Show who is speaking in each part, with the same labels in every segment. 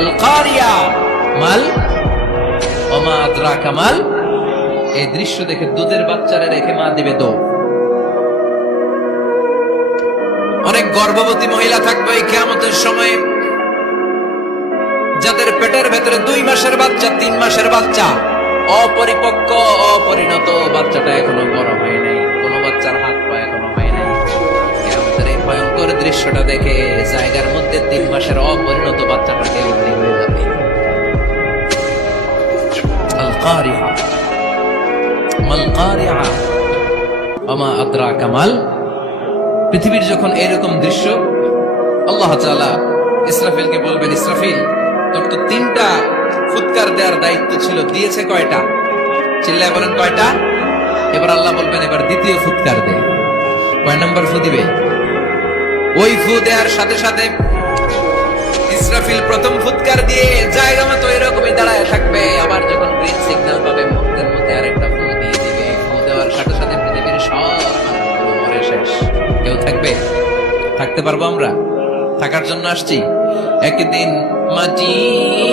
Speaker 1: আল মাল? অমা আদ্রা কামাল এই দৃশ্য দেখে দুধের বাচ্চারে রেখে মা দিবে দৌড় অনেক গর্ভবতী মহিলা থাকবে এই কেয়ামতের সময়, যাদের পেটের ভেতরে দুই মাসের বাচ্চা, তিন মাসের বাচ্চা। অপরিপক্ক, অপরিণত বাচ্চাটা এখনও বড় হয় নাই। দৃশ্যটা দেখে জায়গার মধ্যে তিন মাসের অপরিণত বাচ্চাটা ডেলিভারি হয়ে যাবে। আমা আদ্রা কামাল পৃথিবীর যখন এরকম দৃশ্য, আল্লাহ ইসরাফিলকে বলবেন, ইসরাফিল, তোর তো তিনটা ফুৎকার দেওয়ার দায়িত্ব ছিল, দিয়েছে কয়টা? চিল্লায় বলেন, কয়টা? এবার আল্লাহ বলবেন, এবার দ্বিতীয় ফুৎকার দে। কয় নাম্বার ফু দিবে ওই ফু দেওয়ার সাথে সাথে ইসরাফিল প্রথম ফুৎকার দিয়ে জায়গা মতো এরকমই দাঁড়ায় থাকবে। আবার যখন গ্রিন সিগন্যাল পাবে মুক্তের মধ্যে আরেকটা ফু দিয়ে দিবে। ফু দেওয়ার সাথে সাথে পৃথিবীর সব শেষ। কেউ থাকবে? থাকতে পারব আমরা? থাকার জন্য আসছি। একদিন মাটির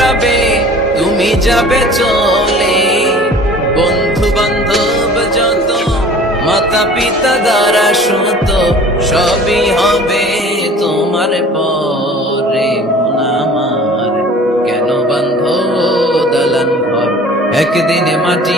Speaker 1: রবে, তুমি যাবে চলে। বন্ধু বান্ধব যত, মাতা পিতা দ্বারা সুত, সবই হবে তোমার পরে। আমার কেন বান্ধব, দালান ঘর, একদিনে মাটির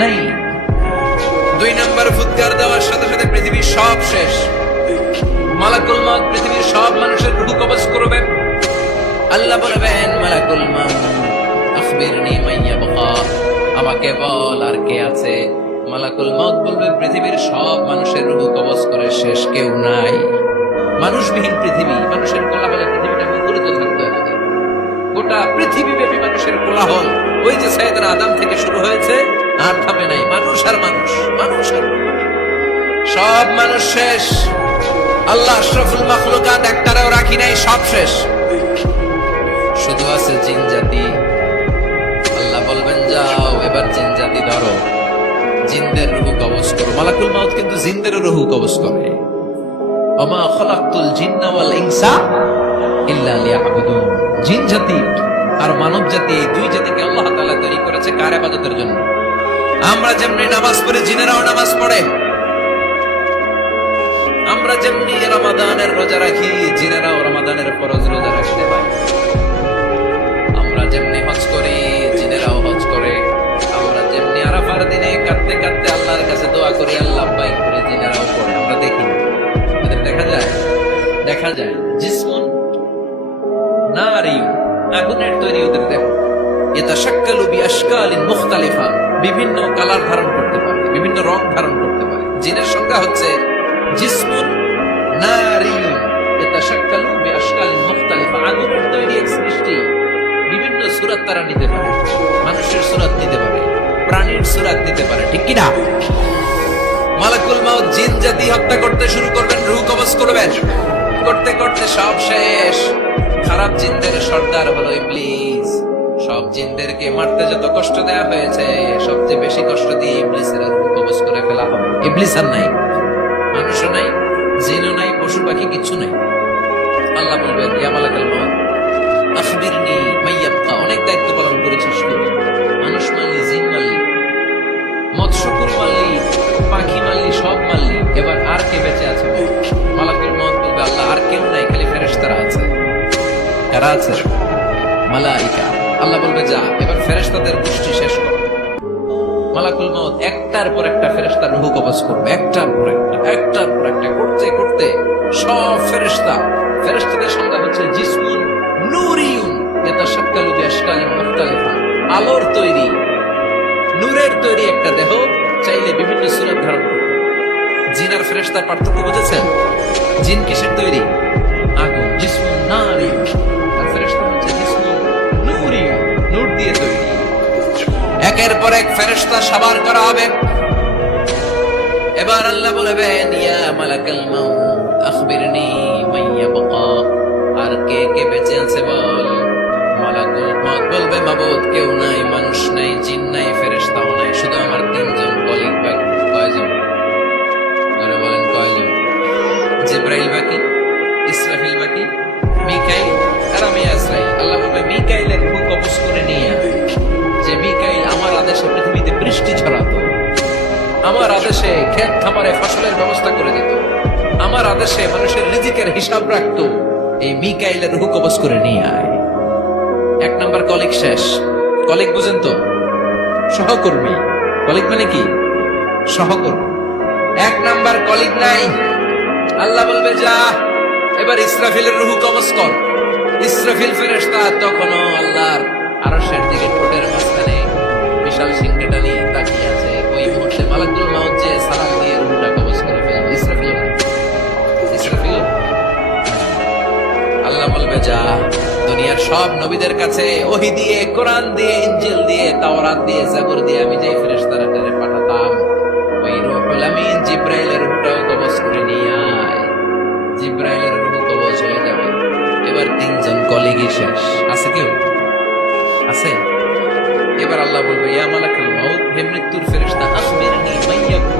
Speaker 1: নাই। দুই নম্বর ফুৎকার দেওয়ার সাথে সাথে পৃথিবীর সব শেষ। মালাকুল মত পৃথিবীর সব মানুষের রুহু কবজ করবে। আল্লাহ বলবেন, মালাকুল মত আখবিরনি মাইয়া বাকা আমাকে বল আর কে আছে। মালাকুল মত বলবে, পৃথিবীর সব মানুষের রুহু কবজ করে শেষ কেউ নাই। মানুষবিহীন পৃথিবী, মানুষের কোলাহলে পৃথিবীটা মুখরিত থাকতে হবে। গোটা পৃথিবী ব্যাপী মানুষের কোলাহল। ওই যে সাইদার আদাম থেকে শুরু হয়েছে আর থামে নাই। মানুষ আর মানুষ মানুষ আর সব মানুষ শেষ। আল্লাহ আশরাফুল মাখলুকাত একটারেও রাখি নাই, সব শেষ। শুধু আছে জিন জাতি। আল্লাহ বলবেন, যাও, এবার জিন জাতি ধরো। জিনদের রুহু কবজ করো। মালাকুল মাউত কিন্তু জিনদের রুহু কবজ করে। অমা খলাকতুল জিন্না ওয়াল ইনসা ইল্লা লিয়াবুদুন। জিন জাতি আর মানব জাতি, এই দুই জাতিকে আল্লাহ তাআলা তৈরি করেছে কার ইবাদতের জন্য? আমরা যেমনি নামাজ পড়ে, জিনেরাও নামাজ পড়ে। আমরা যেমনি রমাদানের রোজা রাখি, জিনেরাও রমাদানের ফরজ রোজা রাখতে পারে। আমরা যেমনি হজ করি, জিনেরাও হজ করে। আমরা যেমনি আরাফার দিনে কাঁদতে কাঁদতে আল্লাহর কাছে দোয়া করি, আল্লাহ পাই করে জিনেরাও পড়ে। আমরা দেখি। দেখা যায়? দেখা যায়। জিসমুন, নারী, আগুনের তৈরি ওদের দেহ এটা শাক্কালু বি আশকালিন মুখতালিফা বিভিন্ন কালার ধারণ করতে পারে, বিভিন্ন রং ধারণ করতে পারে। জিনের সংখ্যা হচ্ছে জিসমুন, নারী। এটা শাক্কালু বি আশকালিন মুখতালিফা আগুনের তৈরি এক সৃষ্টি বিভিন্ন সুরাত তারা নিতে পারে। মানুষের সুরাত নিতে পারে, প্রাণীর সুরাত নিতে পারে, ঠিক কিনা? মালাকুল মাউত জিন জাতি হত্যা করতে শুরু করবেন, রুহ কবজ করবেন। করতে করতে সব শেষ। খারাপ জিনদের সর্দার হলো ইবলিস সব জিনদেরকে মারতে যত কষ্ট দেয়া হয়েছে, সবচেয়ে বেশি কষ্ট দিয়ে ইবলিসের কবজ করে ফেলা হবে। ইবলিস আর নাই। মানুষও নাই, জিনও নাই, পশু পাখি কিচ্ছু নাই। আল্লাহ বলবেন, ইয়া মালাকাল মউত, আখবিরনি মাইয়াবকা। অনেক দায়িত্ব পালন করেছিস তুই। মানুষ মারলি, জিন মারলি মৎস্যকুরি মারলি, পাখি মারলি, সব মারলি। এবার আর কে বেঁচে আছে? মালাকুল মত বলবে, আল্লাহ আর কেউ নাই, খালি ফেরেশতারা আছে। কারা আছে? মালাইকা। আল্লাহ বলবে, যা, এবার ফেরেশতাদের গোষ্ঠী শেষ কর। মালাকুল মত একটার পর একটা ফেরেশতার রুহ কবজ করবে, একটার পর একটা, একটার পর একটা, করতে করতে সব ফেরেশতা, ফেরেশতাদের সংজ্ঞা হচ্ছে জিসমুন নূরিউন ইয়াতাশাক্কালু বিআশকালিন মুখতালিফা, আলোর তৈরি, নূরের তৈরি একটা দেহ, চাইলে বিভিন্ন সুরত ধারণ করতে জিন আর ফেরেশতার পার্থক্য বুঝেছেন? জিন কিসের তৈরি? একের পর এক ফেরেশতা সাবার করা হবে। এবার আল্লাহ বলবেন ইয়া মালাকাল মাউত, আখবিরনি মাইয়া বাকা আর কে কে বেঁচে আছে বল? মালাকুল মত বলবে, মাবুদ, কেউ নাই, মানুষ নাই, জিন নাই, ফেরেশতাও নাই, শুধু আমার তিনজন কলিগ বাকি কয়জন? ধরে বলেন, কয়জন? জিব্রাইল বাকি? আদেশে ক্ষেত খামারে ফসলের ব্যবস্থা করে দিত। আমার আদেশে মানুষের রিজিকের হিসাব রাখতো, এই মিকাইলের রুহ কবজ করে নিয়ে আয়। এক নাম্বার কলিগ শেষ। কলিগ বুঝেন তো? সহকর্মী। কলিগ মানে কি? সহকর্মী। এক নাম্বার কলিগ নাই। আল্লাহ বলবে, যা, এবার ইসরাফিলের রুহু কবজ কর। ইসরাফিল ফেরেশতা তখনও আল্লাহর আরশের দিকে ঠোঁটের মাঝখানে বিশাল সিংহটা যা দুনিয়ার সব নবীদের কাছে ওহি দিয়ে, কোরআন দিয়ে, ইঞ্জিল দিয়ে, তাওরাত দিয়ে জাবর দিয়ে আমি যে ফেরেশতারা টেনে পাঠাতাম, ওই রুহুল আমিন জিব্রাইলের রুহটাও কবজ করে নিয়ে আয়। জিব্রাইলের রুহ কবজ হয়ে যাবে। এবার তিনজন কলিগই শেষ। আছে কেউ? আছে? এবার আল্লাহ বলবে, ইয়া মালাকুল মাউত, হে মৃত্যুর ফেরেশতা, আখবিরনি মাইয়াবকা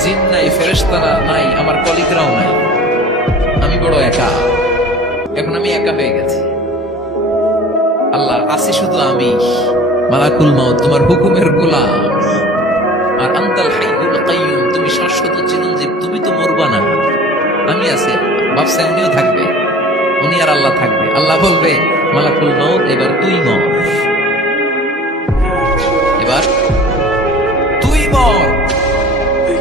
Speaker 1: জিন নাই ফেরেশতারা নাই, আমার কলিগরাও নাই। আমি বড় একা। এখন আমি একা হয়ে গেছি। আল্লাহ আসি শুধু আমি। মালাকুল মাউত, তোমার হুকুমের গোলাম। আর আন্তাল হাইয়ুল কাইয়ুম, তুমি শাশ্বত চিরঞ্জীব, তুমি তো মরবা না। আমি আছি ভাবছে উনিও থাকবে। উনি আর আল্লাহ থাকবে। আল্লাহ বলবে, মালাকুল মাউত, এবার তুই মর।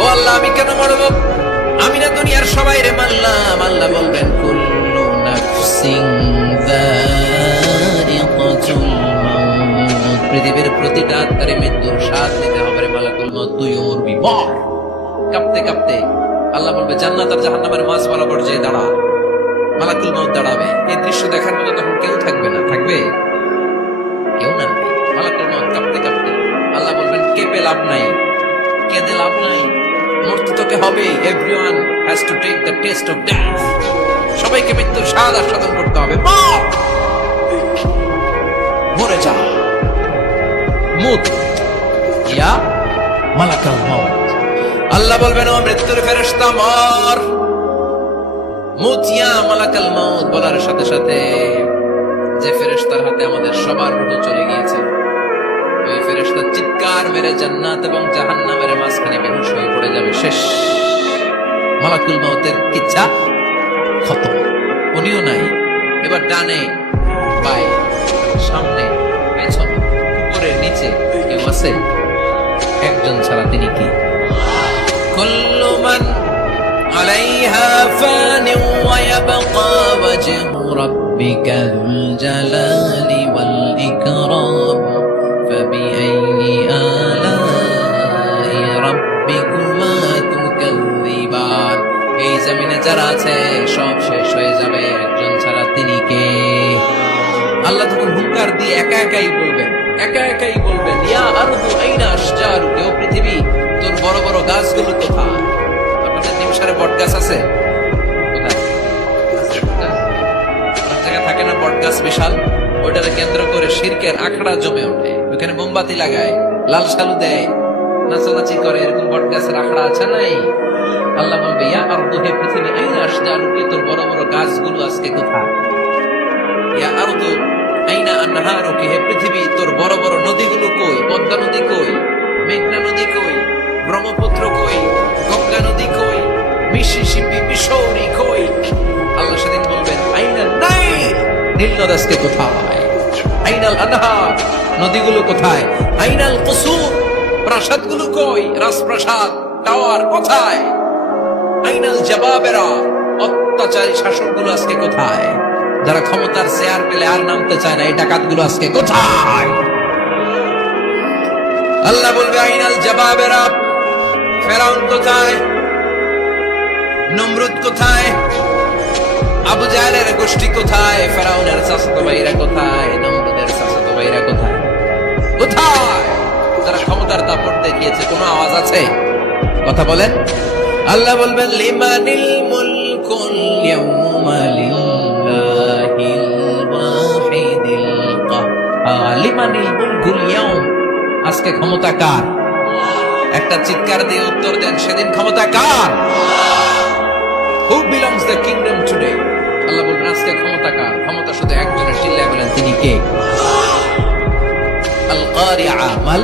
Speaker 1: ও আল্লাহ, আমি কেন মরবো? আমি না দুনিয়ার সবাই রে মারলাম। আল্লাহ বলবেন, কুল্লু নাফসিং পৃথিবীর প্রতিটা আত্মারে মৃত্যুর স্বাদ নিতে হবে রে মালাকুল মত মরবি মর কাঁপতে কাঁপতে আল্লাহ বলবে, জান্নাত আর জাহান্নামের মাঝ বরাবর যে দাঁড়া মালাকুল মত দাঁড়াবে। এই দৃশ্য দেখার মতো তখন কেউ থাকবে না। থাকবে? কেউ না। মালাকুল মত কাঁপতে কাঁপতে আল্লাহ বলবেন, কেঁপে লাভ নাই। কেঁদে লাভ নাই। হবে। Everyone has to take the taste of death সবাইকে আস্বাদন করতে হবে। মর! যা। মুত। ইয়া মালাকাল আল্লাহ বলবেন, ও মৃত্যুর ফেরেশতা মর। মুতিয়া মালাকাল মাউত বলার সাথে সাথে যে ফেরেশতার হাতে আমাদের সবার রূহ চলে গিয়েছে, ওই ফেরেশতা চিৎকার মেরে জান্নাত এবং জাহান্নামের মাঝখানে বেহুশ হয়ে পড়ে যাবে শেষ মালাকুল মাউতের ইচ্ছা খতম উনিও নাই এবার ডানে বায়ে সামনে পেছনে উপরে নিচে কেউ আছে একজন ছাড়া তিনি কি كل من عليها فان ويبقى وجه ربك ذو الجلال والإكرام যারা আছে, সব শেষ হয়ে যাবে, একজন ছাড়া তিনি কে? আল্লাহ তখন হুঙ্কার দিয়ে একা একাই বলবেন, একা একাই বলবেন, ইয়া পৃথিবী, তোর বড় বড় গাছগুলো কোথায়? আপনাদের নিমসারে বট গাছ আছে? থাকে না বট গাছ বিশাল? ওইটাকে কেন্দ্র করে শিরকের আখড়া জমে ওঠে। ওখানে মোমবাতি লাগায়, লাল সালু দেয়। নাচানাচি করে, এরকম বট গাছের আখড়া আছে নাই? আল্লাহ বলবে, ইয়া আরদু হে পৃথিবী, আইনা আশজারু তোর বড় বড় গাছগুলো আজকে কোথায়? ইয়া আরদু আইনা হে পৃথিবী, তোর বড় বড় নদীগুলো কই? পদ্মা নদী কই? মেঘনা নদী কই? ব্রহ্মপুত্র কই? গঙ্গা নদী কই? মিসিসিপি কই? আল্লাহ সেদিন বলবেন, আইনা নাই, নীল নদ আজকে কোথায়? আইনাল আনহার, নদীগুলো কোথায়? আইনাল কুসুম প্রাসাদগুলো কই? রাজপ্রাসাদ, টাওয়ার কোথায়? আইনাল জবাবেরা, অত্যাচারী শাসকগুলো আজকে কোথায়? যারা ক্ষমতার চেয়ার পেলে আর নামতে চায় না, এই ডাকাতগুলো আজকে কোথায়? আল্লাহ বলবে, আইনাল জবাবেরা, ফেরাউন কোথায়? নমরুদ কোথায়? আবু জাহেলের গোষ্ঠী কোথায়? ফেরাউনের চাচাতো ভাইরা কোথায়? নমরুদের চাচাতো ভাইরা কোথায়? কোথায়? যারা ক্ষমতার দাপট দেখিয়েছে, কোনো আওয়াজ আছে? কথা বলেন। আল্লাহ বলবেন, লিমানিল মুলকুল আজকে ক্ষমতা কার? একটা চিৎকার দিয়ে উত্তর দেন, সেদিন ক্ষমতা কার? Who belongs the kingdom today Allah বলবেন, আজকে ক্ষমতা কার? ক্ষমতা শুধু একজনের, চিল্লায় বলেন, তিনি কে? আল